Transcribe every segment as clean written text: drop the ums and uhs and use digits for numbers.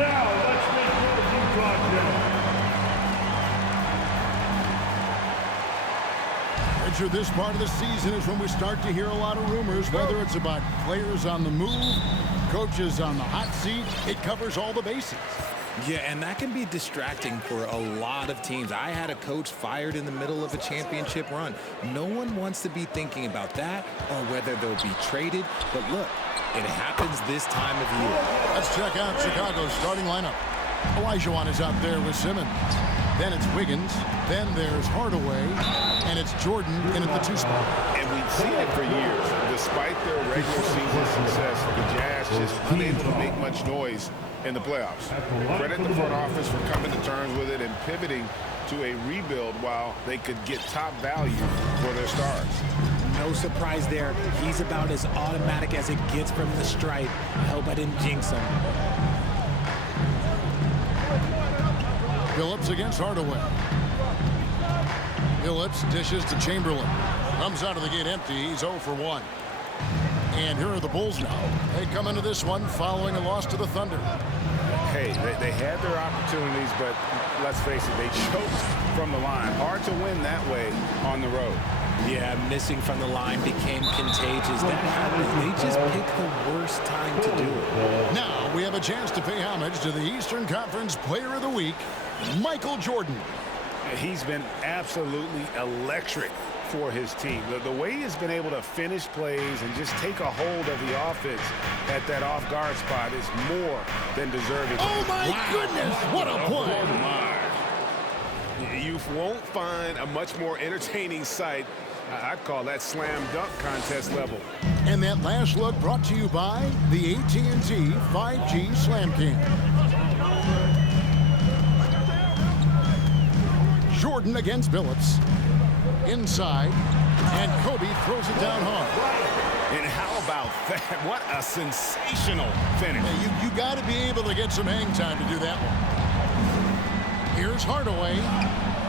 Now, let's make your Utah Jazz. Enter this part of the season is when we start to hear a lot of rumors, whether it's about players on the move, coaches on the hot seat. It covers all the bases. Yeah, and that can be distracting for a lot of teams. I had a coach fired in the middle of a championship run. No one wants to be thinking about that or whether they'll be traded. But look, it happens this time of year. Let's check out Chicago's starting lineup. Olajuwon is out there with Simmons. Then it's Wiggins. Then there's Hardaway. And it's Jordan in at the 2 spot. And we've seen it for years. Despite their regular season success, the Jazz just unable to make much noise in the playoffs. Credit the front office for coming to terms with it and pivoting to a rebuild while they could get top value for their stars. No surprise there. He's about as automatic as it gets from the stripe. I hope I didn't jinx him. Phillips against Hardaway. Phillips dishes to Chamberlain. Comes out of the gate empty. He's 0 for 1. And here are the Bulls now. They come into this one following a loss to the Thunder. Hey, they had their opportunities, but let's face it, they choked from the line. Hard to win that way on the road. Yeah, missing from the line became contagious. That happens. They just picked the worst time to do it. Now we have a chance to pay homage to the Eastern Conference Player of the Week, Michael Jordan. He's been absolutely electric for his team. The way he's been able to finish plays and just take a hold of the offense at that off-guard spot is more than deserving. Oh, my goodness! What a play! Oh, my. You won't find a much more entertaining sight. I'd call that slam dunk contest level. And that last look brought to you by the AT&T 5G Slam Cam. Jordan against Phillips. Inside, and Kobe throws it down hard. And how about that? What a sensational finish. Yeah, you got to be able to get some hang time to do that one. Here's Hardaway.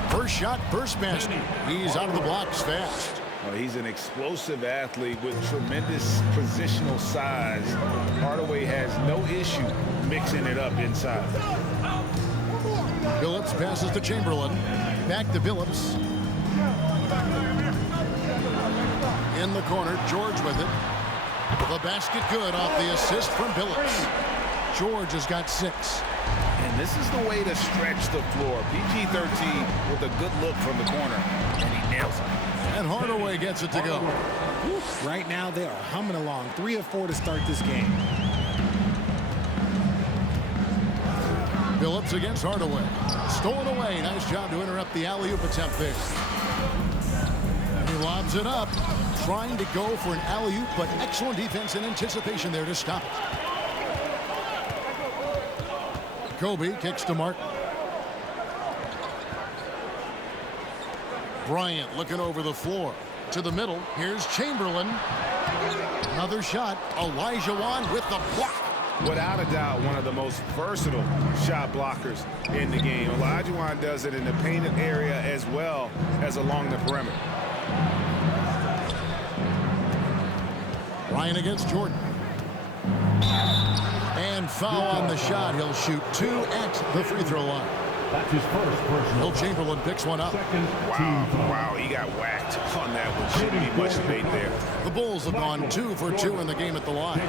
First shot, first basket. He's out of the blocks fast. Well, he's an explosive athlete with tremendous positional size. Hardaway has no issue mixing it up inside. Phillips passes to Chamberlain. Back to Phillips. In the corner, George with it. The basket good off the assist from Phillips. George has got 6. And this is the way to stretch the floor. PG-13 with a good look from the corner. And he nails it. And Hardaway gets it to go. Right now, they are humming along. 3 of 4 to start this game. Phillips against Hardaway. Stolen away. Nice job to interrupt the alley-oop attempt there. He lobs it up. Trying to go for an alley-oop, but excellent defense and anticipation there to stop it. Kobe kicks to Martin. Bryant looking over the floor. To the middle. Here's Chamberlain. Another shot. Olajuwon with the block. Without a doubt, one of the most versatile shot blockers in the game. Olajuwon does it in the painted area as well as along the perimeter. Bryant against Jordan. And foul on the shot. He'll shoot 2 at the free throw line. That's his first personal. Will Chamberlain picks one up. Wow, he got whacked on that one. Shouldn't be much debate there. The Bulls have gone 2 for 2 in the game at the line.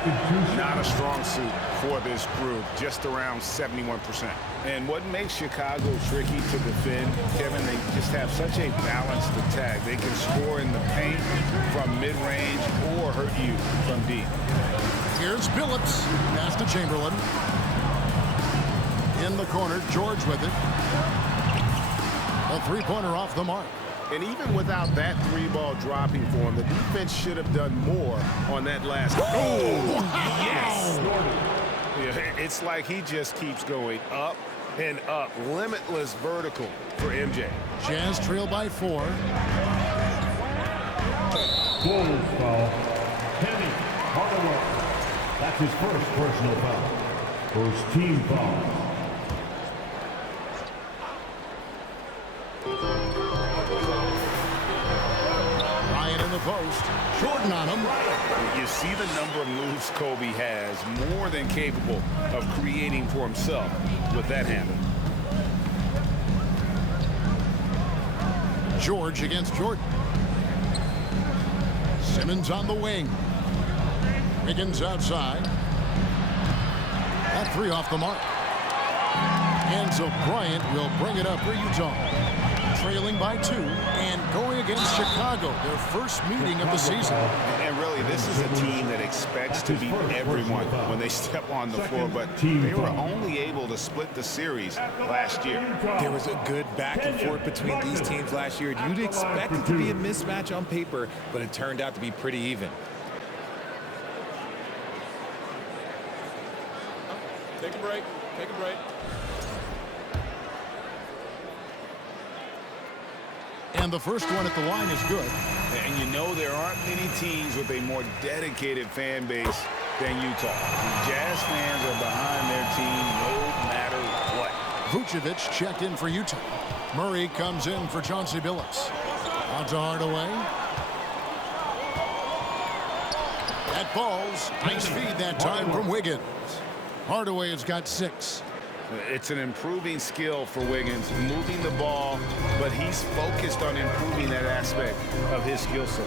Not a strong suit for this group, just around 71%. And what makes Chicago tricky to defend, Kevin, they just have such a balanced attack. They can score in the paint from mid-range or hurt you from deep. Here's Phillips. Pass to Chamberlain. In the corner, George with it. A three-pointer off the mark. And even without that 3-ball dropping for him, the defense should have done more on that last. Oh, wow. Yes! Yeah, it's like he just keeps going up and up. Limitless vertical for MJ. Jazz trail by 4. Bulls foul. Penny Hardaway. That's his first personal foul. First team foul. Bryant in the post. post. Jordan on him. You see the number of moves Kobe has, more than capable of creating for himself with that handle. George against Jordan. Simmons on the wing. Wiggins outside. That three off the mark. And so Bryant will bring it up for Utah. Trailing by 2 and going against Chicago, their first meeting of the season. And really, this is a team that expects to beat everyone when they step on the floor, but they were only able to split the series last year. There was a good back and forth between these teams last year. You'd expect it to be a mismatch on paper, but it turned out to be pretty even. Take a break. Take a break. And the first one at the line is good. And you know there aren't many teams with a more dedicated fan base than Utah. Jazz fans are behind their team no matter what. Vucevic checked in for Utah. Murray comes in for Chauncey Billups. On to Hardaway. That falls. Nice feed that time from Wiggins. Hardaway has got 6. It's an improving skill for Wiggins, moving the ball, but he's focused on improving that aspect of his skill set.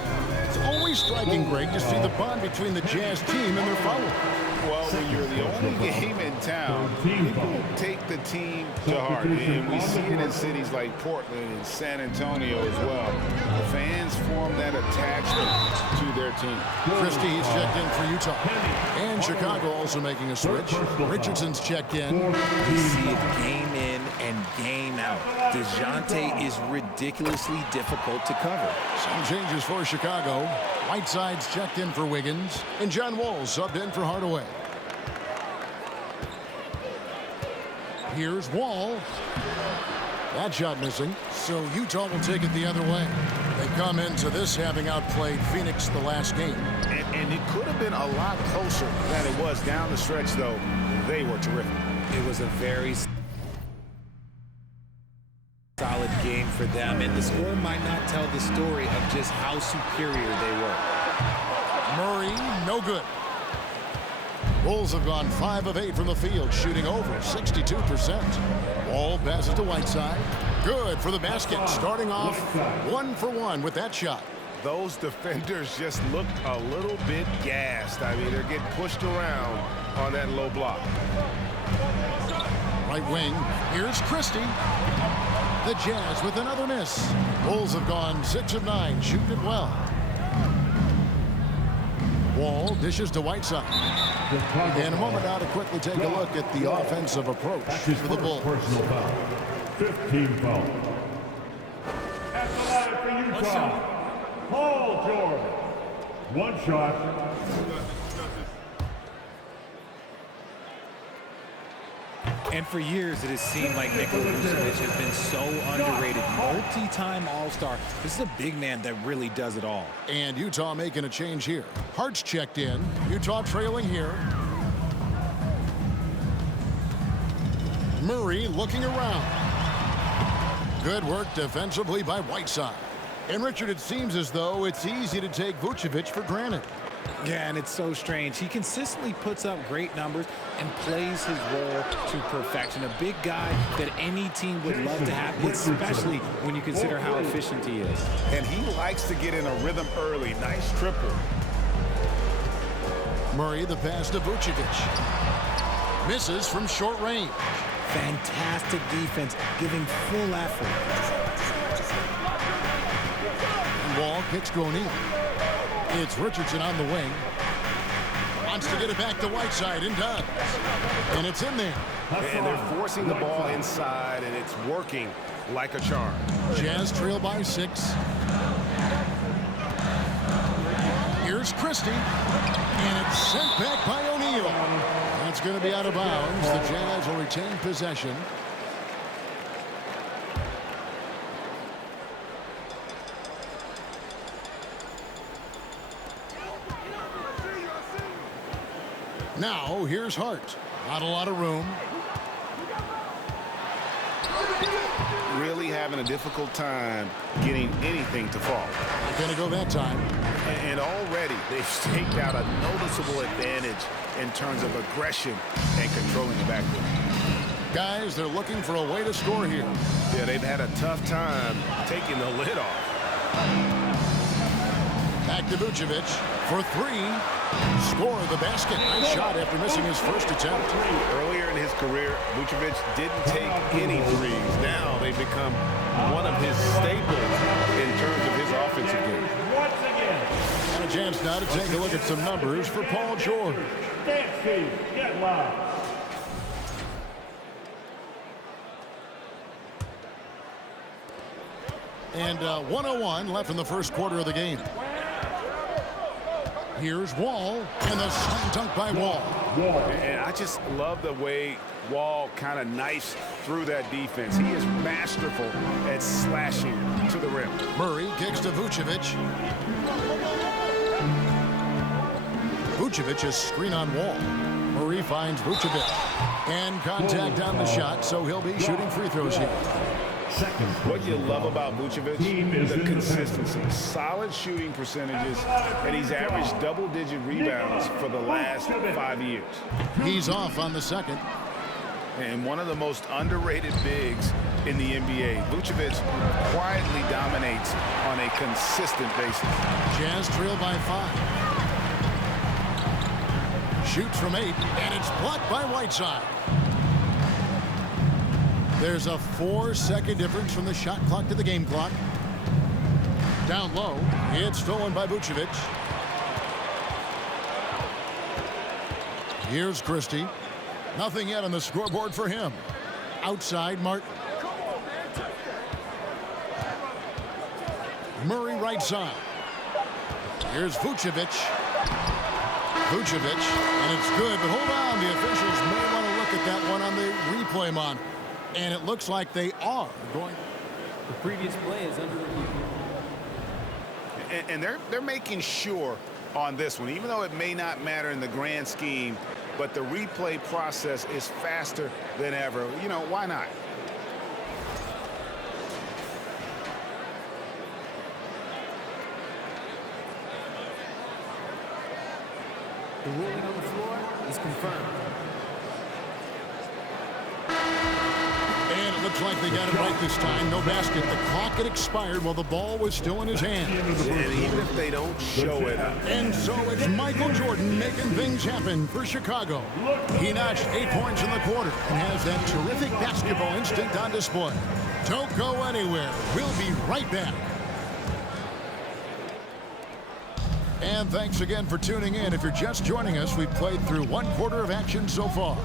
It's always striking, Greg, to see the bond between the Jazz team and their followers. Well, when you're the only game in town, people take the team to heart. And we see it in cities like Portland and San Antonio as well. The fans form that attachment to their team. Christie's checked in for Utah. And Chicago also making a switch. Richardson's checked in. We see it game in and game out. DeJounte is ridiculously difficult to cover. Some changes for Chicago. Whiteside's checked in for Wiggins. And John Wall's subbed in for Hardaway. Here's Wall. That shot missing. So Utah will take it the other way. They come into this having outplayed Phoenix the last game. And it could have been a lot closer than it was down the stretch, though. They were terrific. It was a very solid game for them, and the score might not tell the story of just how superior they were. Murray, no good. Bulls have gone 5 of 8 from the field, shooting over 62%. Wall passes to Whiteside. Good for the basket, starting off 1 for 1 with that shot. Those defenders just looked a little bit gassed. I mean, they're getting pushed around on that low block. Right wing, here's Christie. The Jazz with another miss. Bulls have gone 6 of 9, shooting it well. Wall dishes to Whiteside. And a moment now to quickly take a look at the offensive approach for the Bulls. Personal foul. 15 foul. At the line for Utah, Paul George. One shot. And for years, it has seemed like Nikola Vucevic has been so underrated. Multi-time All-Star. This is a big man that really does it all. And Utah making a change here. Hart's checked in. Utah trailing here. Murray looking around. Good work defensively by Whiteside. And Richard, it seems as though it's easy to take Vucevic for granted. Yeah, and it's so strange. He consistently puts up great numbers and plays his role to perfection. A big guy that any team would love to have, especially when you consider how efficient he is. And he likes to get in a rhythm early. Nice triple. Murray the pass to Vucevic. Misses from short range. Fantastic defense, giving full effort. Wall kicks to O'Neal. It's Richardson on the wing. Wants to get it back to Whiteside and does. And it's in there. And they're forcing the ball inside, and it's working like a charm. Jazz trail by 6. Here's Christie. And it's sent back by O'Neal. That's going to be out of bounds. The Jazz will retain possession. Now, here's Hart. Not a lot of room. Really having a difficult time getting anything to fall. Not going to go that time. And already they've staked out a noticeable advantage in terms of aggression and controlling the backcourt. Guys, they're looking for a way to score here. Yeah, they've had a tough time taking the lid off. Back to Vucevic for three. Score the basket. Nice shot after missing his first attempt. Earlier in his career, Vucevic didn't take any threes. Now they've become one of his staples in terms of his offensive game. Once again. And a chance now to take a look at some numbers for Paul George. Dance team, get live. And 1:01 left in the first quarter of the game. Here's Wall, and the slam dunk by Wall. And I just love the way Wall kind of knifes through that defense. He is masterful at slashing to the rim. Murray kicks to Vucevic. Vucevic is screen on Wall. Murray finds Vucevic. And contact on the shot, so he'll be shooting free throws here. What you love about Vucevic, the consistency, solid shooting percentages, and he's averaged double-digit rebounds for the last 5 years. He's off on the second. And one of the most underrated bigs in the NBA. Vucevic quietly dominates on a consistent basis. Jazz trail by 5. Shoots from 8, and it's blocked by Whiteside. There's a 4-second difference from the shot clock to the game clock. Down low, it's stolen by Vucevic. Here's Christie. Nothing yet on the scoreboard for him. Outside, Martin. Murray right side. Here's Vucevic. Vucevic, and it's good, but hold on. The officials may want to look at that one on the replay monitor. And it looks like they are going. The previous play is under review. And they're making sure on this one, even though it may not matter in the grand scheme, but the replay process is faster than ever. You know, why not? The ruling on the floor is confirmed. And it looks like they got it right this time. No basket. The clock had expired while the ball was still in his hand. And even if they don't show it. And so it's Michael Jordan making things happen for Chicago. He notched 8 points in the quarter and has that terrific basketball instinct on display. Don't go anywhere. We'll be right back. And thanks again for tuning in. If you're just joining us, we've played through 1 quarter of action so far.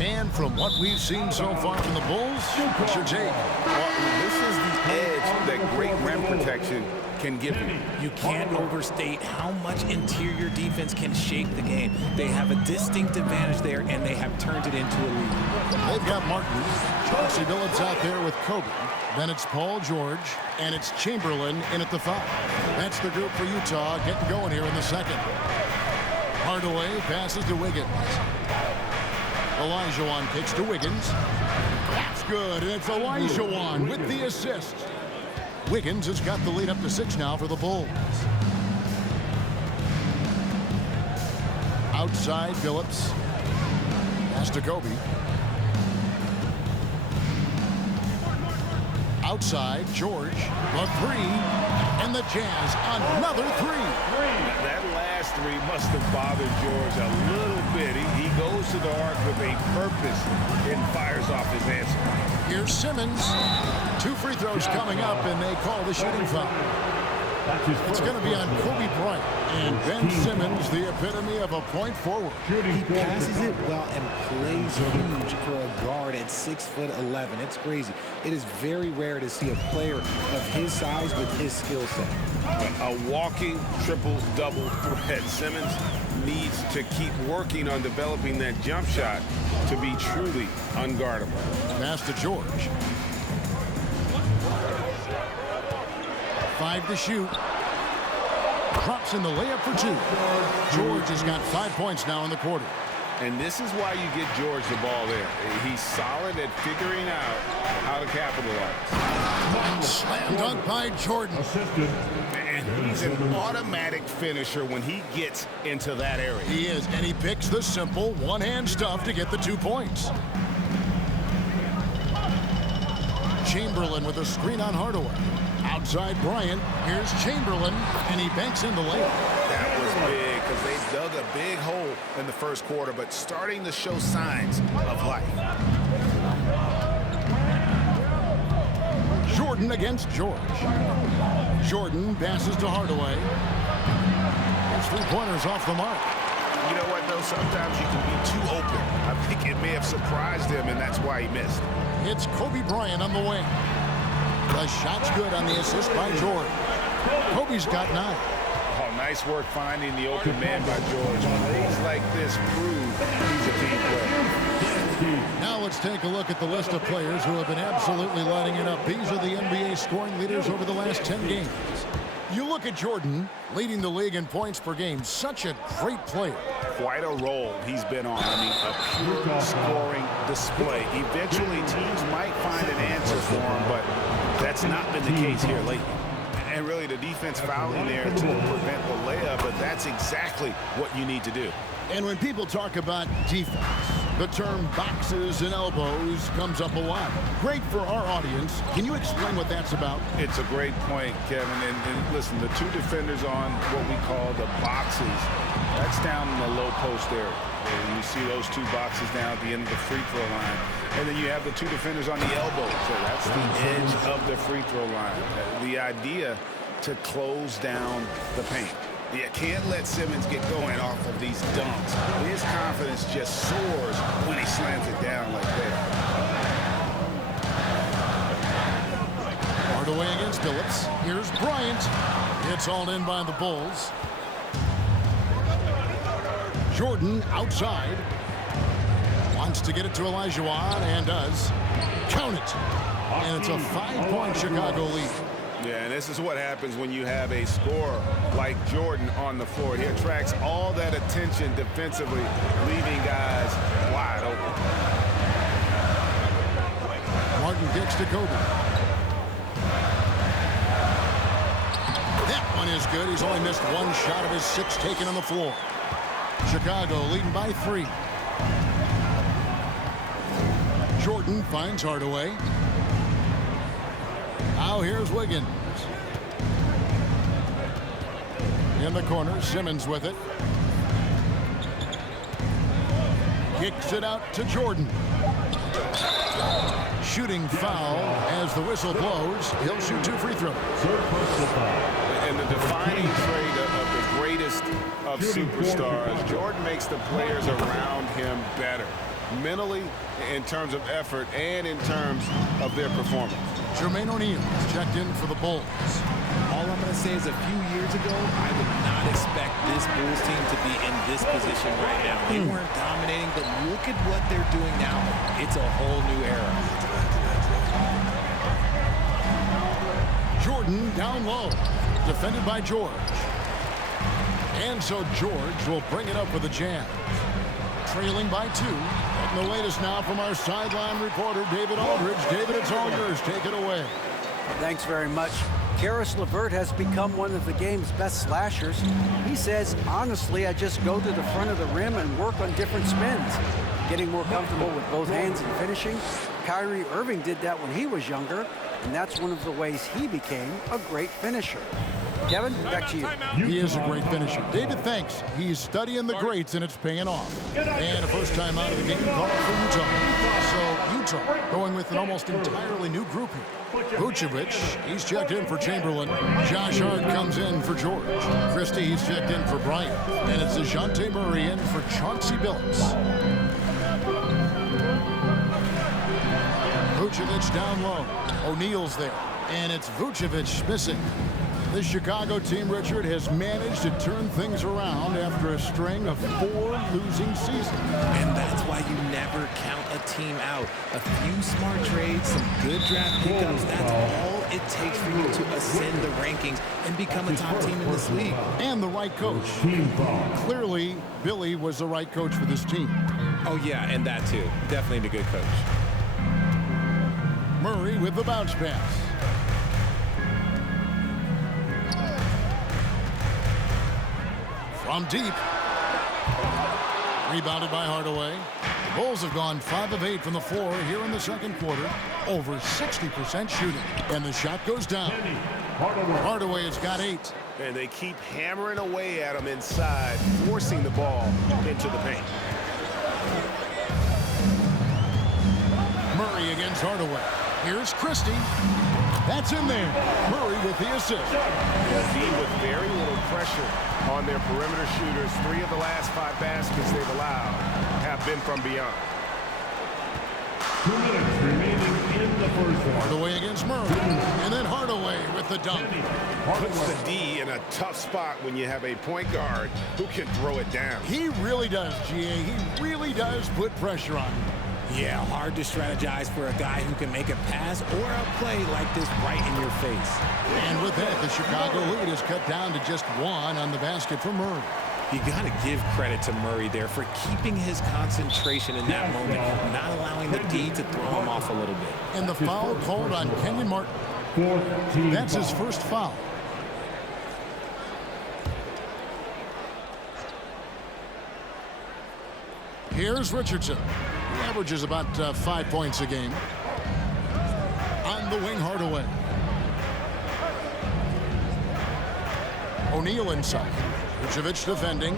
And from what we've seen so far from the Bulls, what's your take? Well, this is the edge that great rim protection can give you. You can't overstate how much interior defense can shake the game. They have a distinct advantage there, and they have turned it into a lead. They've got Martin, Chauncey Billups out there with Kobe. Then it's Paul George, and it's Chamberlain in at the 5. That's the group for Utah getting going here in the second. Hardaway passes to Wiggins. Olajuwon kicks to Wiggins. That's good, and it's Olajuwon with the assist. Wiggins has got the lead up to 6 now for the Bulls. Outside, Billups. Pass to Kobe. Outside, George. The 3. And the Jazz, another 3. That last 3 must have bothered George a little bit. He goes to the arc with a purpose and fires off his answer. Here's Simmons. 2 free throws coming up, and they call the shooting foul. It's going to be on Kobe Bryant. And Ben Simmons, the epitome of a point forward. He passes it well and plays huge for a guard at 6'11". It's crazy. It is very rare to see a player of his size with his skill set. A walking triple-double threat. Simmons needs to keep working on developing that jump shot to be truly unguardable. Pass to George. 5 to shoot. Drops in the layup for 2. George has got 5 points now in the quarter. And this is why you get George the ball there. He's solid at figuring out how to capitalize. Slam dunk by Jordan. And and he's an automatic finisher when he gets into that area. He is, and he picks the simple one-hand stuff to get the 2 points. Chamberlain with a screen on Hardaway. Outside Bryant. Here's Chamberlain, and he banks in the layup. That was big because they dug a big hole in the first quarter, but starting to show signs of life. Jordan against George. Jordan passes to Hardaway. His 3-pointers off the mark. You know what, though? Sometimes you can be too open. I think it may have surprised him, and that's why he missed. It's Kobe Bryant on the wing. The shot's good on the assist by George. Kobe's got 9. Oh, nice work finding the open man by George. Plays like this prove he's a team player. Now let's take a look at the list of players who have been absolutely lighting it up. These are the NBA scoring leaders over the last 10 games. You look at Jordan, leading the league in points per game. Such a great player. Quite a role he's been on. I mean, a pure scoring display. Eventually, teams might find an answer for him, but that's not been the case here lately. And really, the defense fouling there to prevent the layup, but that's exactly what you need to do. And when people talk about defense, the term boxes and elbows comes up a lot. Great for our audience. Can you explain what that's about? It's a great point, Kevin. And listen, the 2 defenders on what we call the boxes, that's down in the low post area. And you see those 2 boxes down at the end of the free throw line. And then you have the 2 defenders on the elbow. So that's the edge of the free throw line. The idea to close down the paint. You can't let Simmons get going off of these dunks. His confidence just soars when he slams it down like that. Hardaway against Phillips. Here's Bryant. It's all in by the Bulls. Jordan outside. Wants to get it to Olajuwon and does. Count it. And it's a 5-point Chicago lead. Yeah, and this is what happens when you have a scorer like Jordan on the floor. He attracts all that attention defensively, leaving guys wide open. Martin kicks to Kobe. That one is good. He's only missed 1 shot of his 6 taken on the floor. Chicago leading by 3. Jordan finds Hardaway. Now here's Wiggins. In the corner, Simmons with it. Kicks it out to Jordan. Shooting foul as the whistle blows. He'll shoot 2 free throws. And the defining trait of the greatest of superstars, Jordan makes the players around him better. Mentally, in terms of effort, and in terms of their performance. Jermaine O'Neal checked in for the Bulls. All I'm going to say is a few years ago, I would not expect this Bulls team to be in this position right now. They weren't dominating, but look at what they're doing now. It's a whole new era. Jordan down low, defended by George. And so George will bring it up for the Jazz. Trailing by 2. And the latest now from our sideline reporter, David Aldridge. David, it's all yours. Take it away. Thanks very much. Karis LeVert has become one of the game's best slashers. He says, honestly, I just go to the front of the rim and work on different spins. Getting more comfortable with both hands and finishing. Kyrie Irving did that when he was younger, and that's one of the ways he became a great finisher. Kevin, back to you. He is a great finisher. David, thanks. He's studying the greats, and it's paying off. And a first time out of the game call for Utah. So Utah going with an almost entirely new group here. Vucevic, he's checked in for Chamberlain. Josh Hart comes in for George. Christie, he's checked in for Bryant. And it's DeJounte Murray in for Chauncey Billups. Vucevic down low. O'Neal's there. And it's Vucevic missing. This Chicago team, Richard, has managed to turn things around after a string of 4 losing seasons. And that's why you never count a team out. A few smart trades, some good draft pickups, that's all it takes for you to ascend the rankings and become a top team in this league. And the right coach. Clearly, Billy was the right coach for this team. Oh, yeah, and that too. Definitely a good coach. Murray with the bounce pass. From deep. Rebounded by Hardaway. The Bulls have gone 5 of 8 from the floor here in the second quarter. Over 60% shooting. And the shot goes down. Hardaway has got 8. And they keep hammering away at him inside, forcing the ball into the paint. Murray against Hardaway. Here's Christie. That's in there. Murray with the assist. A team with very little pressure on their perimeter shooters. 3 of the last 5 baskets they've allowed have been from beyond. 2 minutes remaining in the first one. Hardaway against Murray. And then Hardaway with the dunk. Puts the D in a tough spot when you have a point guard who can throw it down. He really does, GA. He really does put pressure on him. Yeah, hard to strategize for a guy who can make a pass or a play like this right in your face. And with that, the Chicago lead is cut down to just 1 on the basket for Murray. You got to give credit to Murray there for keeping his concentration in that moment, not allowing the D to throw him off a little bit. And the foul called on Kenyon Martin. That's his first foul. Here's Richardson. He averages about 5 points a game. On the wing, Hardaway. O'Neal inside. Vucevic defending.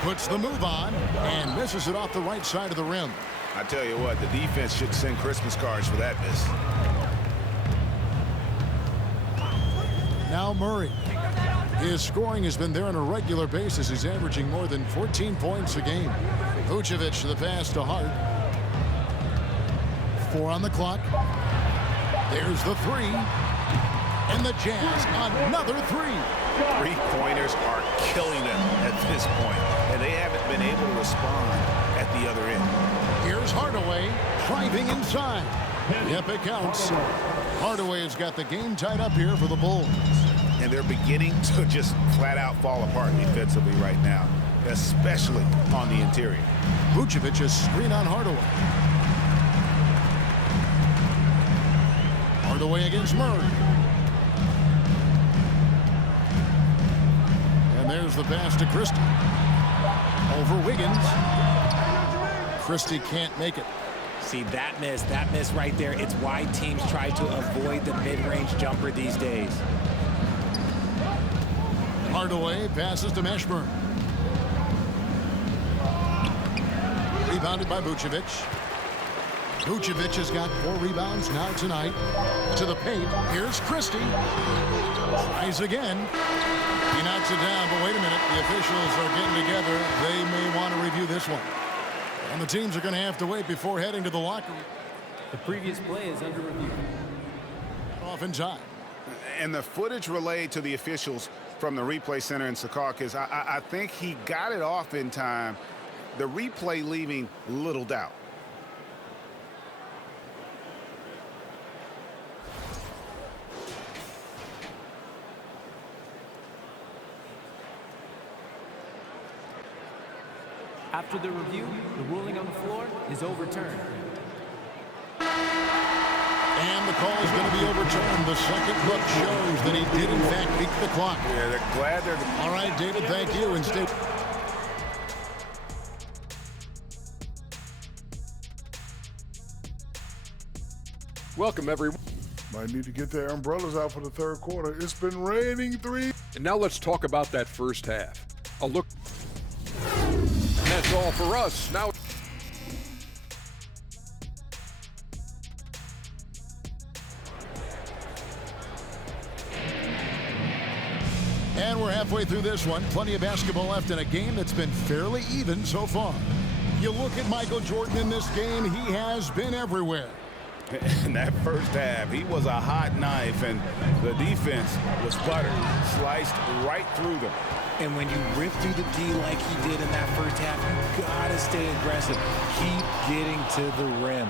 Puts the move on and misses it off the right side of the rim. I tell you what, the defense should send Christmas cards for that miss. Now Murray. His scoring has been there on a regular basis. He's averaging more than 14 points a game. Vucevic to the pass to Hart. 4 on the clock. There's the 3. And the Jazz, another 3. 3-pointers are killing them at this point, and they haven't been able to respond at the other end. Here's Hardaway driving inside. Yep, it counts. Hardaway has got the game tied up here for the Bulls. And they're beginning to just flat out fall apart defensively right now, especially on the interior. Vucevic is screen on Hardaway. Hardaway against Murray. And there's the pass to Christie. Over Wiggins. Christie can't make it. See, that miss right there, it's why teams try to avoid the mid-range jumper these days. Hardaway passes to Mashburn. Rebounded by Vucevic. Vucevic has got 4 rebounds now tonight. To the paint. Here's Christie. Tries again. He knocks it down, but wait a minute. The officials are getting together. They may want to review this one. And the teams are going to have to wait before heading to the locker room. The previous play is under review. Off in time. And the footage relayed to the officials from the replay center in Secaucus, I think he got it off in time. The replay leaving little doubt. After the review, the ruling on the floor is overturned. And the call is going to be overturned. The second look shows that he did, in fact, beat the clock. Yeah, they're glad they're... All right, David, thank you. And stay... Welcome, everyone. Might need to get their umbrellas out for the third quarter. It's been raining 3. And now let's talk about that first half. A look. And that's all for us. Now. And we're halfway through this one. Plenty of basketball left in a game that's been fairly even so far. You look at Michael Jordan in this game, he has been everywhere. In that first half, he was a hot knife, and the defense was buttered, sliced right through them. And when you rip through the D like he did in that first half, you gotta stay aggressive. Keep getting to the rim.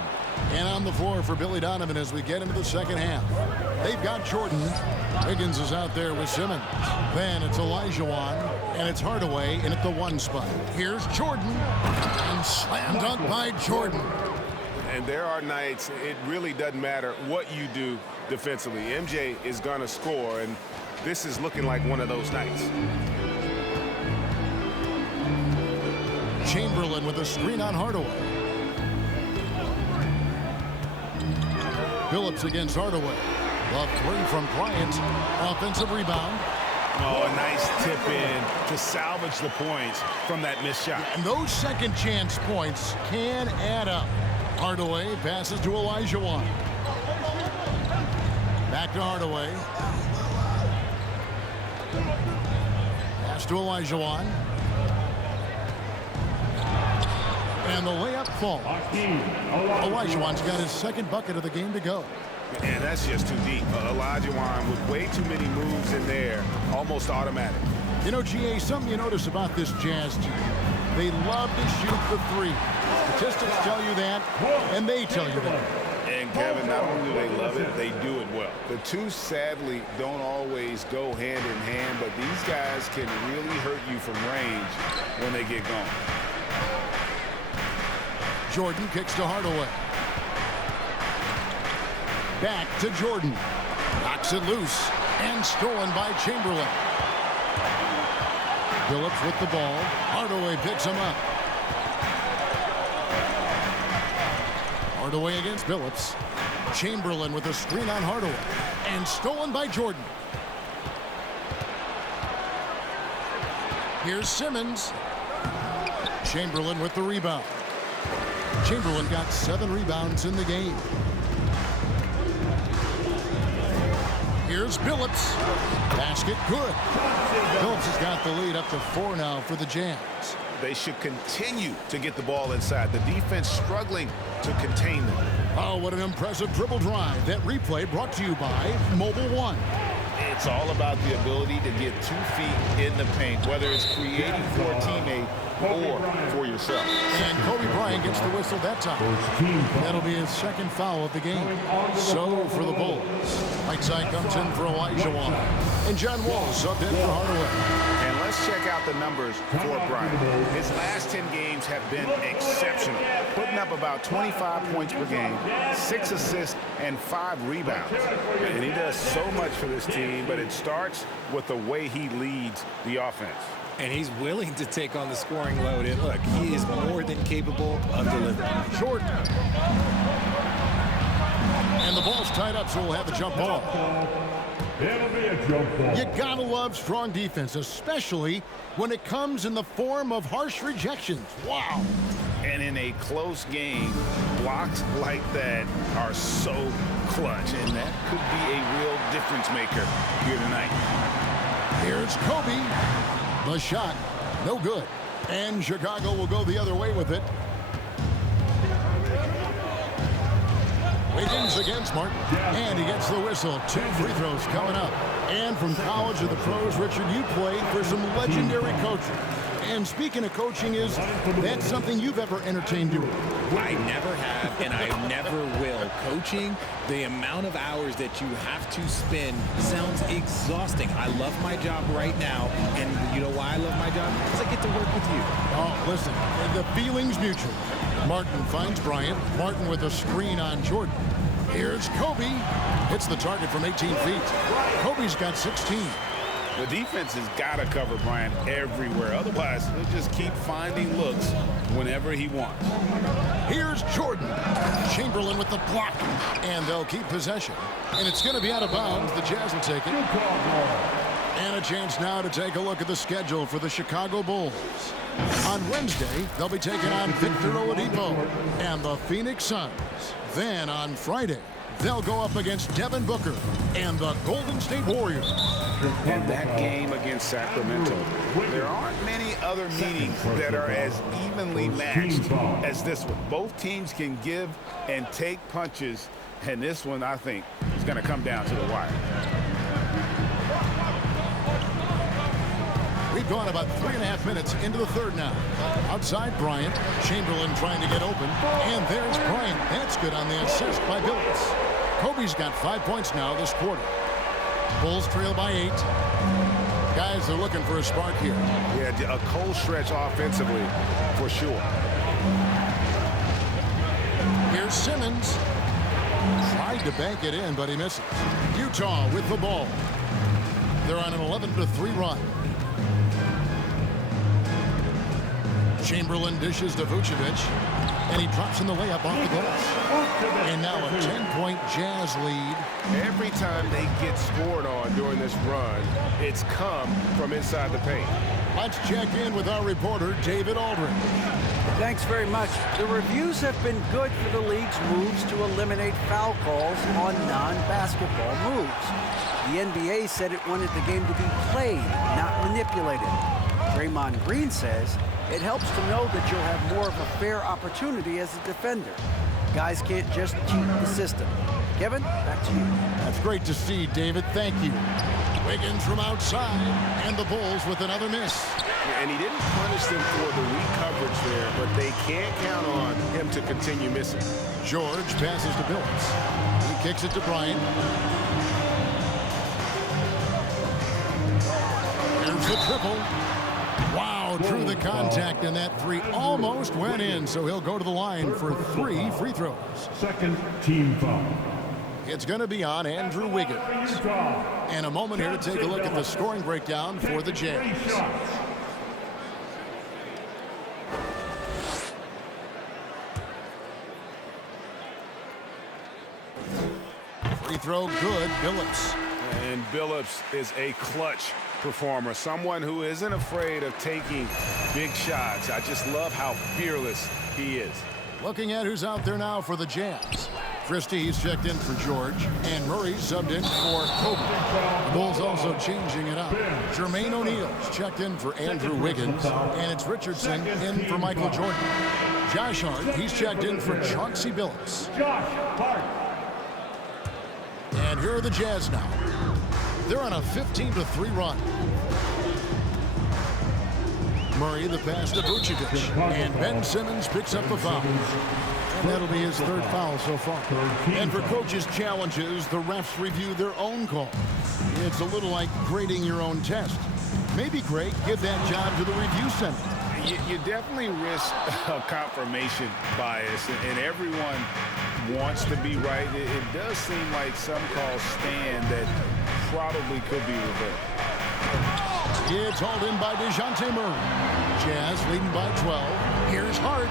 And on the floor for Billy Donovan as we get into the second half. They've got Jordan. Wiggins is out there with Simmons. Then it's Olajuwon, and it's Hardaway in at the 1 spot. Here's Jordan, and slam dunk by Jordan. And there are nights, it really doesn't matter what you do defensively. MJ is going to score, and this is looking like one of those nights. Chamberlain with a screen on Hardaway. Phillips against Hardaway. The three from Bryant. Offensive rebound. Oh, a nice tip in to salvage the points from that missed shot. And those second chance points can add up. Hardaway passes to Olajuwon. Back to Hardaway. Pass to Olajuwon. And the layup falls. Olajuwon's got his second bucket of the game to go. And that's just too deep. Olajuwon with way too many moves in there, almost automatic. You know, GA, something you notice about this Jazz team, they love to shoot the three. Statistics tell you that, and they tell you that. And Kevin, not only do they love it, they do it well. The two, sadly, don't always go hand in hand, but these guys can really hurt you from range when they get going. Jordan kicks to Hardaway. Back to Jordan. Knocks it loose and stolen by Chamberlain. Phillips with the ball. Hardaway picks him up. Hardaway against Phillips. Chamberlain with a screen on Hardaway. And stolen by Jordan. Here's Simmons. Chamberlain with the rebound. Chamberlain got 7 rebounds in the game. Here's Phillips. Basket good. Phillips has got the lead up to 4 now for the Jazz. They should continue to get the ball inside. The defense struggling to contain them. Oh, what an impressive dribble drive. That replay brought to you by Mobile One. It's all about the ability to get 2 feet in the paint, whether it's creating for a teammate or for yourself. And Kobe Bryant gets the whistle that time. That'll be his second foul of the game. So for the Bulls, right side comes in for Olajuwon. And John Wall subbed in for Hardaway. And let's check out the numbers for Bryant. His last 10 games have been exceptional, putting up about 25 points per game, 6 assists, and 5 rebounds. And he does so much for this team, but it starts with the way he leads the offense. And he's willing to take on the scoring load. And look, he is more than capable of delivering. Jordan. And the ball's tied up, so we'll have a jump ball. It'll be a jump ball. You gotta love strong defense, especially when it comes in the form of harsh rejections. Wow. And in a close game, blocks like that are so clutch, and that could be a real difference maker here tonight. Here's Kobe. The shot, no good. And Chicago will go the other way with it. Wiggins against Martin. And he gets the whistle. 2 free throws coming up. And from college to the pros, Richard, you played for some legendary coaching. And speaking of coaching, that's something you've ever entertained doing? I never have, and I never will. Coaching, the amount of hours that you have to spend sounds exhausting. I love my job right now, and you know why I love my job? Because I get to work with you. Oh, listen, the feeling's mutual. Martin finds Bryant. Martin with a screen on Jordan. Here's Kobe. Hits the target from 18 feet. Kobe's got 16. The defense has got to cover Bryant everywhere. Otherwise, he'll just keep finding looks whenever he wants. Here's Jordan. Chamberlain with the block. And they'll keep possession. And it's going to be out of bounds. The Jazz will take it. And a chance now to take a look at the schedule for the Chicago Bulls. On Wednesday, they'll be taking on Victor Oladipo and the Phoenix Suns. Then on Friday, they'll go up against Devin Booker and the Golden State Warriors. And that game against Sacramento, there aren't many other meetings that are as evenly matched as this one. Both teams can give and take punches, and this one, I think, is going to come down to the wire. We've gone about 3.5 minutes into the third now. Outside Bryant, Chamberlain trying to get open, and there's Bryant. That's good on the assist by Phillips. Kobe's got 5 points now this quarter. Bulls trail by 8. Guys, they're looking for a spark here. Yeah, a cold stretch offensively for sure. Here's Simmons. Tried to bank it in, but he misses. Utah with the ball. They're on an 11-3 run. Chamberlain dishes to Vucevic, and he drops in the layup off the glass. And now a 10-point Jazz lead. Every time they get scored on during this run, it's come from inside the paint. Let's check in with our reporter, David Aldridge. Thanks very much. The reviews have been good for the league's moves to eliminate foul calls on non-basketball moves. The NBA said it wanted the game to be played, not manipulated. Draymond Green says it helps to know that you'll have more of a fair opportunity as a defender. Guys can't just cheat the system. Kevin, back to you. That's great to see, David. Thank you. Wiggins from outside, and the Bulls with another miss. And he didn't punish them for the weak coverage there, but they can't count on him to continue missing. George passes to Billups. He kicks it to Bryant. Here's the triple. Wow, drew the contact, and that three almost went in, so he'll go to the line for 3 free throws. Second team foul. It's going to be on Andrew Wiggins. And a moment here to take a look at the scoring breakdown for the Jazz. Free throw good, Billups. And Billups is a clutch performer, someone who isn't afraid of taking big shots. I just love how fearless he is. Looking at who's out there now for the Jazz. Christie's checked in for George, and Murray's subbed in for Kobe. The Bulls also changing it up. Jermaine O'Neal's checked in for Andrew Wiggins, and it's Richardson in for Michael Jordan. Josh Hart, he's checked in for Chauncey Billups. Josh Hart. And here are the Jazz now. They're on a 15-3 run. Murray the pass to Vucevic, and Ben Simmons picks up the foul. And that'll be his third foul so far. And for coaches' challenges, the refs review their own call. It's a little like grading your own test. Maybe, Greg, give that job to the review center. You definitely risk a confirmation bias, and everyone wants to be right. It does seem like some calls stand that probably could be reversed. It's hauled in by DeJounte Murray. Jazz leading by 12. Here's Hart.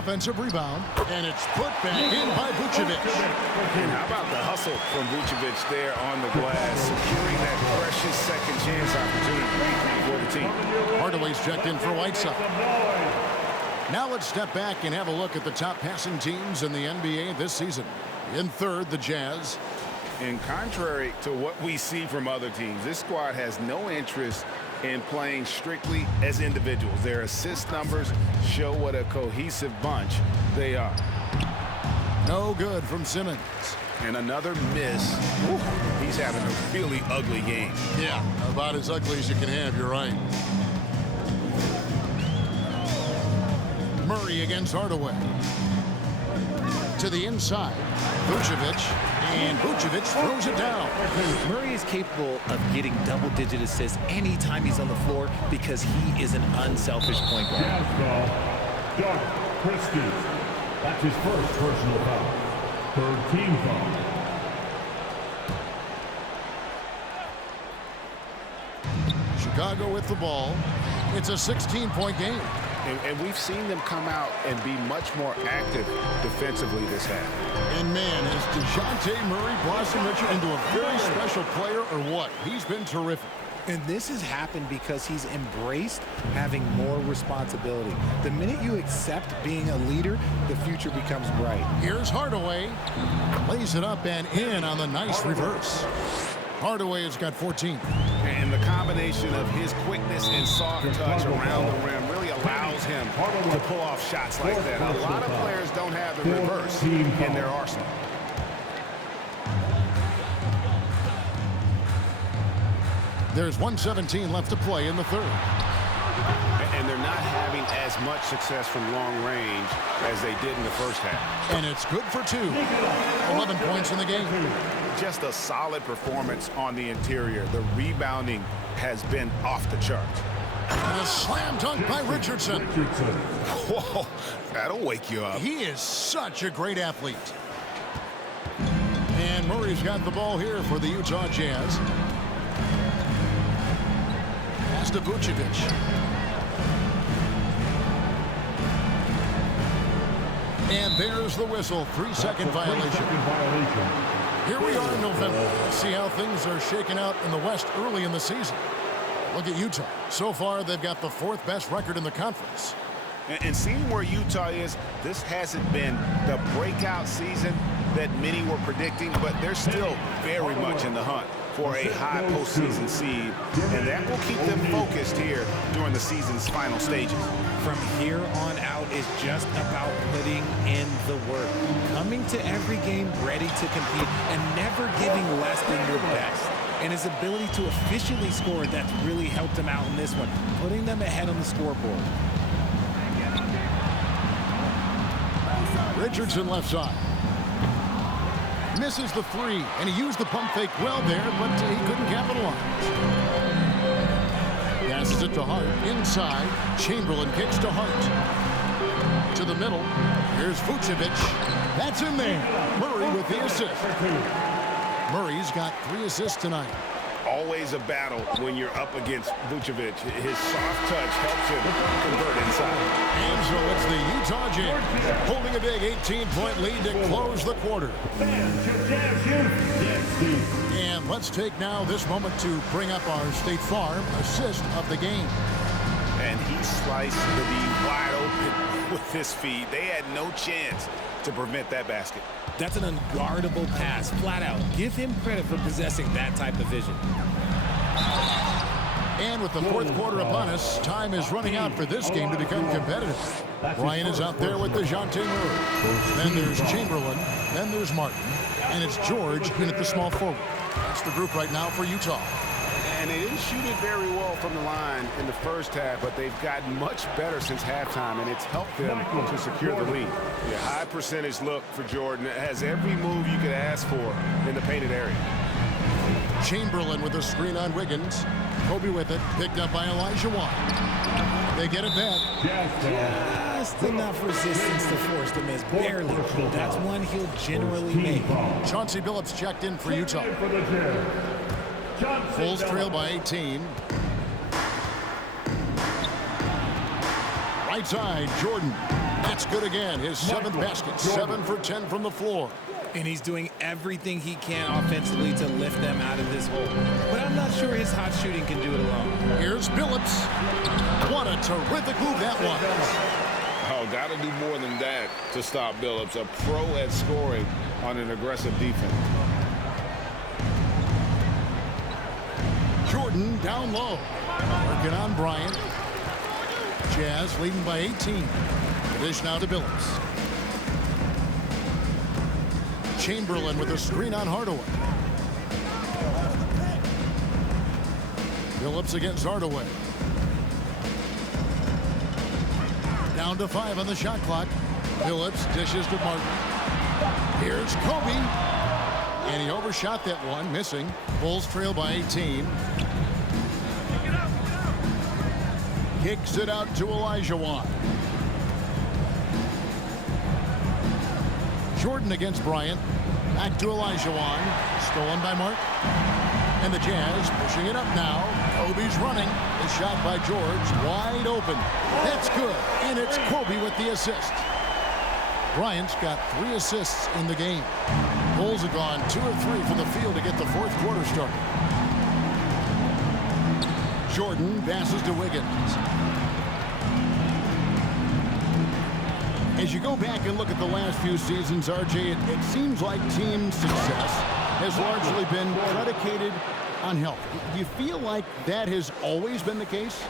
Offensive rebound, and it's put back in by Vucevic. And how about the hustle from Vucevic there on the glass, securing that precious second chance opportunity for the team. Hardaway's checked in for Whiteside. Now let's step back and have a look at the top passing teams in the NBA this season. In third, the Jazz. And contrary to what we see from other teams, this squad has no interest in playing strictly as individuals. Their assist numbers show what a cohesive bunch they are. No good from Simmons. And another miss. Woo, he's having a really ugly game. Yeah, about as ugly as you can have, you're right. Murray against Hardaway. To the inside, Vucevic, and Vucevic throws it down. Murray is capable of getting double-digit assists anytime he's on the floor because he is an unselfish point guard. Jazz foul. Doug Christie. That's his first personal foul. Third team foul. Chicago with the ball. It's a 16-point game. And we've seen them come out and be much more active defensively this half. And man, has DeJounte Murray blossomed into a very special player or what? He's been terrific. And this has happened because he's embraced having more responsibility. The minute you accept being a leader, the future becomes bright. Here's Hardaway. Lays it up and in on the nice reverse. Hardaway has got 14. And the combination of his quickness and soft touch around the rim really allows him to pull off shots like that. A lot of players don't have the reverse in their arsenal. There's 1:17 left to play in the third. And they're not having as much success from long range as they did in the first half. And it's good for 2. 11 points in the game. Just a solid performance on the interior. The rebounding has been off the charts. And a slam dunk by Richardson. Whoa, that'll wake you up. He is such a great athlete. And Murray's got the ball here for the Utah Jazz. Pass to Vucevic. And there's the whistle. 3-second violation. Here we are in November. Let's see how things are shaking out in the West early in the season. Look at Utah. So far, they've got the 4th best record in the conference. And seeing where Utah is, this hasn't been the breakout season that many were predicting, but they're still very much in the hunt for a high postseason seed, and that will keep them focused here during the season's final stages. From here on out is just about putting in the work. Coming to every game ready to compete and never giving less than your best. And his ability to efficiently score, that's really helped him out in this one, putting them ahead on the scoreboard. Richardson left side. Misses the 3, and he used the pump fake well there, but he couldn't capitalize. Passes it to Hart. Inside, Chamberlain kicks to Hart. To the middle. Here's Vucevic. That's in there. Murray with the assist. Murray's got 3 assists tonight. Always a battle when you're up against Vucevic. His soft touch helps him convert inside. And so it's the Utah Jazz holding a big 18-point lead to close the quarter. And let's take now this moment to bring up our State Farm assist of the game. And he sliced the D wide open with his feet. They had no chance to prevent that basket. That's an unguardable pass, flat out. Give him credit for possessing that type of vision. And with the 4th quarter upon us, time is running out for this game to become competitive. Ryan is out there with DeJounte Murray. Then there's Chamberlain. Then there's Martin. And it's George in at the small forward. That's the group right now for Utah. And they didn't shoot it very well from the line in the first half, but they've gotten much better since halftime, and it's helped them to secure the lead. Yeah, high percentage look for Jordan. It has every move you could ask for in the painted area. Chamberlain with a screen on Wiggins. Kobe with it, picked up by Elijah Watt. They get it back. Just enough resistance to force the miss, barely. That's one he'll generally make. Chauncey Billups checked in for Utah. Bulls trail by 18. Right side, Jordan. That's good again. His 7th basket. 7 for 10 from the floor. And he's doing everything he can offensively to lift them out of this hole. But I'm not sure his hot shooting can do it alone. Here's Billups. What a terrific move that was. Oh, got to do more than that to stop Billups. A pro at scoring on an aggressive defense. Jordan down low. Working on Bryant. Jazz leading by 18. Dish now to Billups. Chamberlain with a screen on Hardaway. Billups against Hardaway. Down to 5 on the shot clock. Billups dishes to Martin. Here's Kobe. And he overshot that one, missing. Bulls trail by 18. Kicks it out to Elijah Watt. Jordan against Bryant. Back to Elijah Watt. Stolen by Mark. And the Jazz pushing it up now. Kobe's running. The shot by George. Wide open. That's good. And it's Kobe with the assist. Bryant's got 3 assists in the game. Bulls have gone 2 of 3 from the field to get the 4th quarter started. Jordan passes to Wiggins. As you go back and look at the last few seasons, RJ, it seems like team success has largely been predicated on health. Do you feel like that has always been the case?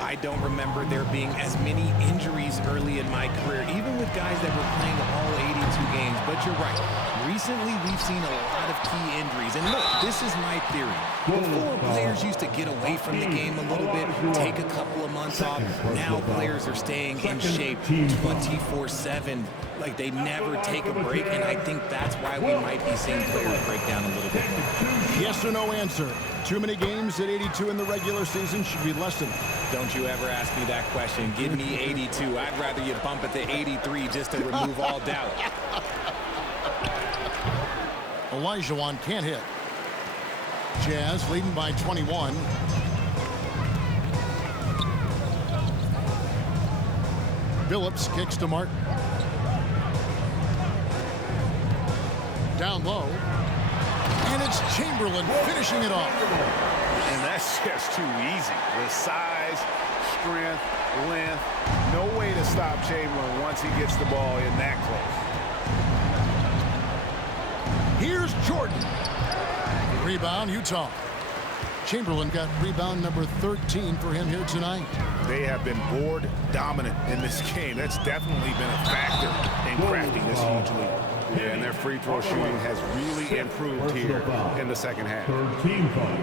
I don't remember there being as many injuries early in my career, even with guys that were playing all 82 games. But you're right. Recently, we've seen a lot of key injuries. And look, this is my theory. Before, players used to get away from the game a little bit, take a couple of months off. Now players are staying in shape 24/7. Like they never take a break, and I think that's why we might be seeing players break down a little bit more. Yes or no answer. Too many games at 82 in the regular season should be lessened. Don't you ever ask me that question. Give me 82. I'd rather you bump it to 83 just to remove all doubt. Elijah Watt can't hit. Jazz leading by 21. Billups kicks to Martin. down low. And it's Chamberlain finishing it off. And that's just too easy. The size, strength, length, no way to stop Chamberlain once he gets the ball in that close. Here's Jordan. Rebound, Utah. Chamberlain got rebound number 13 for him here tonight. They have been board dominant in this game. That's definitely been a factor in crafting this huge lead. Yeah, and their free throw shooting has really improved here in the second half. Third team foul.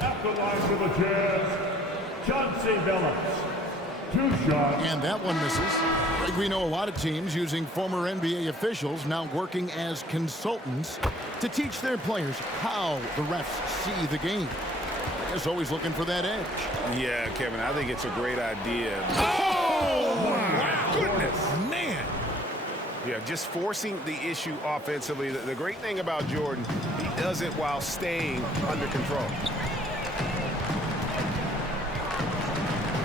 At the line for the Jazz, Chauncey Billups. 2 shots. And that one misses. Like we know a lot of teams using former NBA officials now working as consultants to teach their players how the refs see the game. Is always looking for that edge. Yeah, Kevin, I think it's a great idea. Oh, my goodness. Man. Yeah, just forcing the issue offensively. The great thing about Jordan, he does it while staying under control.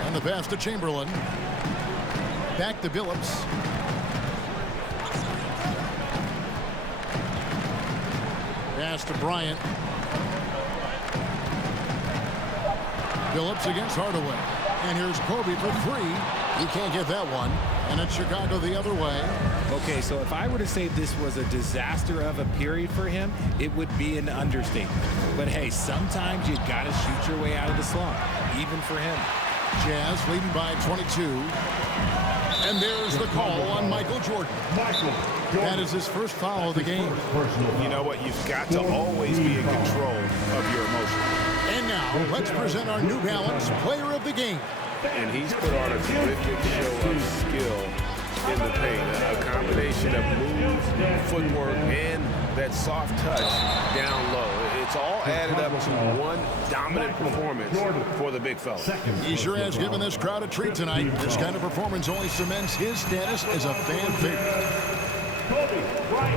And the pass to Chamberlain. Back to Billups. Pass to Bryant. Billups against Hardaway. And here's Kobe for 3. He can't get that one. And it's Chicago the other way. Okay, so if I were to say this was a disaster of a period for him, it would be an understatement. But hey, sometimes you got to shoot your way out of the slump, even for him. Jazz leading by 22. And there's the call on Michael Jordan. That is his first foul of the game. You know what? You've got to always be in control of your emotions. And now, let's present our New Balance Player of the Game. And he's put on a terrific show of skill in the paint. A combination of moves, footwork, and that soft touch down low. It's all added up to one dominant performance for the big fella. He sure has given this crowd a treat tonight. This kind of performance only cements his status as a fan favorite.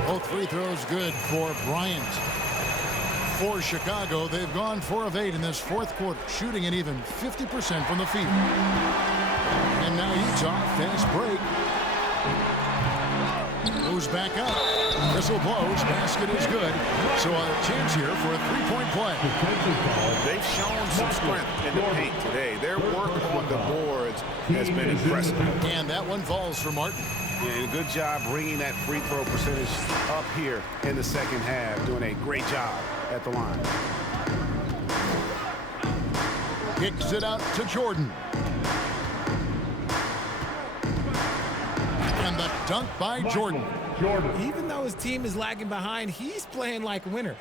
Both free throws good for Bryant. For Chicago, they've gone 4 of 8 in this fourth quarter, shooting an even 50% from the field. And now Utah, fast break. Goes back up. Whistle blows. Basket is good. So a chance here for a 3-point play. They've shown some strength in the paint today. Their work on the boards has been impressive. And that one falls for Martin. Yeah, good job bringing that free throw percentage up here in the second half. Doing a great job at the line. Kicks it out to Jordan. And the dunk by Jordan. Even though his team is lagging behind, he's playing like a winner.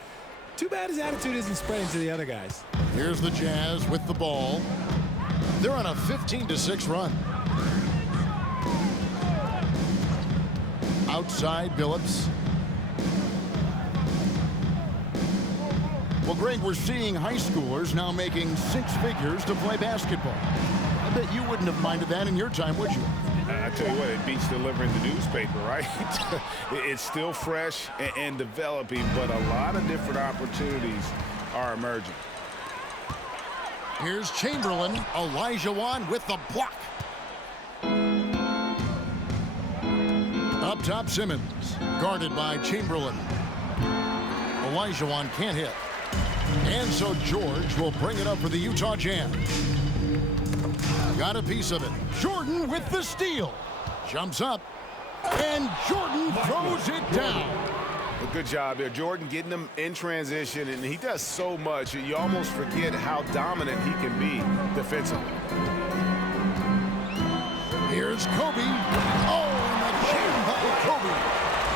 Too bad his attitude isn't spreading to the other guys. Here's the Jazz with the ball. They're on a 15-6 run. Outside Billups. Well, Greg, we're seeing high schoolers now making 6 figures to play basketball. I bet you wouldn't have minded that in your time, would you? I tell you what, it beats delivering the newspaper, right? It's still fresh and developing, but a lot of different opportunities are emerging. Here's Chamberlain. Olajuwon with the block. Up top, Simmons. Guarded by Chamberlain. Olajuwon can't hit. And so George will bring it up for the Utah Jazz. Got a piece of it. Jordan with the steal. Jumps up. And Jordan throws it down. A good job there. Jordan getting them in transition, and he does so much. You almost forget how dominant he can be defensively. Here's Kobe. Oh, and the jam by Kobe.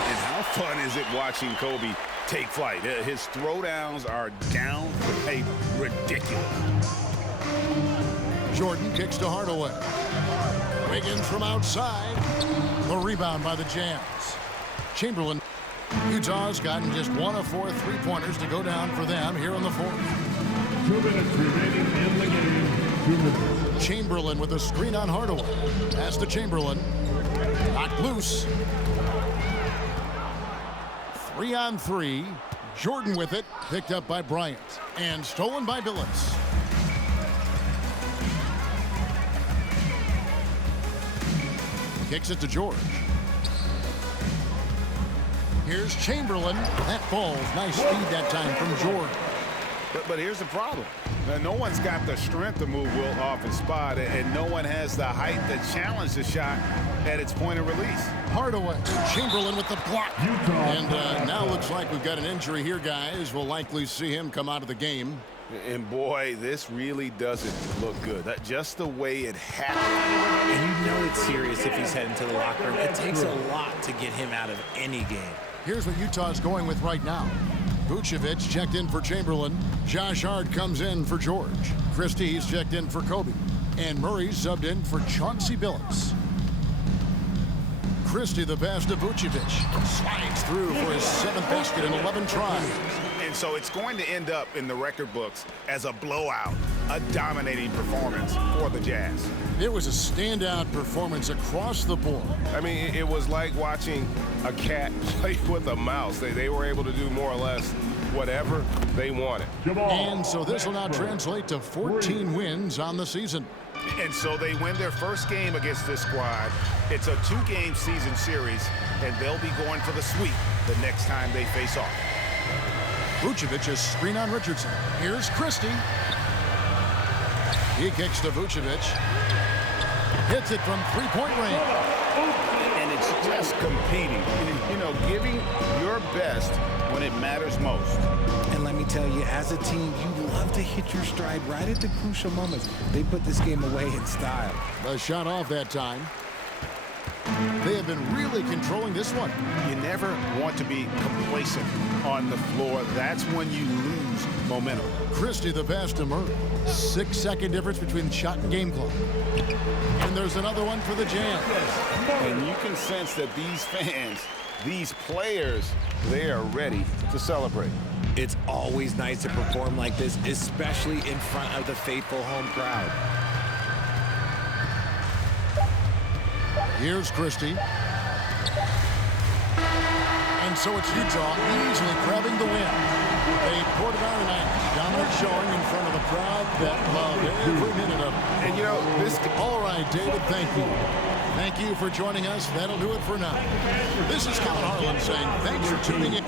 And how fun is it watching Kobe take flight? His throwdowns are down the paper. Ridiculous. Jordan kicks to Hardaway. Wiggins from outside. The rebound by the Jazz. Chamberlain. Utah's gotten just 1 of 4 3-pointers to go down for them here in the fourth. 2 minutes remaining in the game. 2 minutes. Chamberlain with a screen on Hardaway. Pass to Chamberlain. Knocked loose. 3-on-3. Jordan with it. Picked up by Bryant. And stolen by Billups. Kicks it to George. Here's Chamberlain. That falls. Nice speed that time from George. But here's the problem. Now, no one's got the strength to move Wilt off his spot, and no one has the height to challenge the shot at its point of release. Hardaway. Chamberlain with the block. And now looks like we've got an injury here, guys. We'll likely see him come out of the game. And boy, this really doesn't look good. Just the way it happened. And you know it's serious if he's heading to the locker room. It takes a lot to get him out of any game. Here's what Utah's going with right now. Vucevic checked in for Chamberlain. Josh Hart comes in for George. Christie's checked in for Kobe. And Murray subbed in for Chauncey Billups. Christie the pass to Vucevic. Slides through for his 7th basket in 11 tries. And so it's going to end up in the record books as a blowout, a dominating performance for the Jazz. It was a standout performance across the board. I mean, it was like watching a cat play with a mouse. They were able to do more or less whatever they wanted. And so this will now translate to 14 wins on the season. And so they win their first game against this squad. It's a 2-game season series, and they'll be going for the sweep the next time they face off. Vucevic is screen on Richardson. Here's Christie. He kicks to Vucevic. Hits it from three-point range. And it's just competing. You know, giving your best when it matters most. And let me tell you, as a team, you love to hit your stride right at the crucial moments. They put this game away in style. The shot off that time. They have been really controlling this one. You never want to be complacent on the floor. That's when you lose momentum. Christie the pass to Murray. 6-second difference between shot and game clock. And there's another one for the Jazz. And you can sense that these fans, these players, they are ready to celebrate. It's always nice to perform like this, especially in front of the faithful home crowd. Here's Christie. And so it's Utah easily grabbing the win. They poured it on tonight. Dominant showing in front of a crowd that loved every minute of it. And you know, this... All right, David, thank you. Thank you for joining us. That'll do it for now. This is Kevin Harlan saying thanks for tuning in.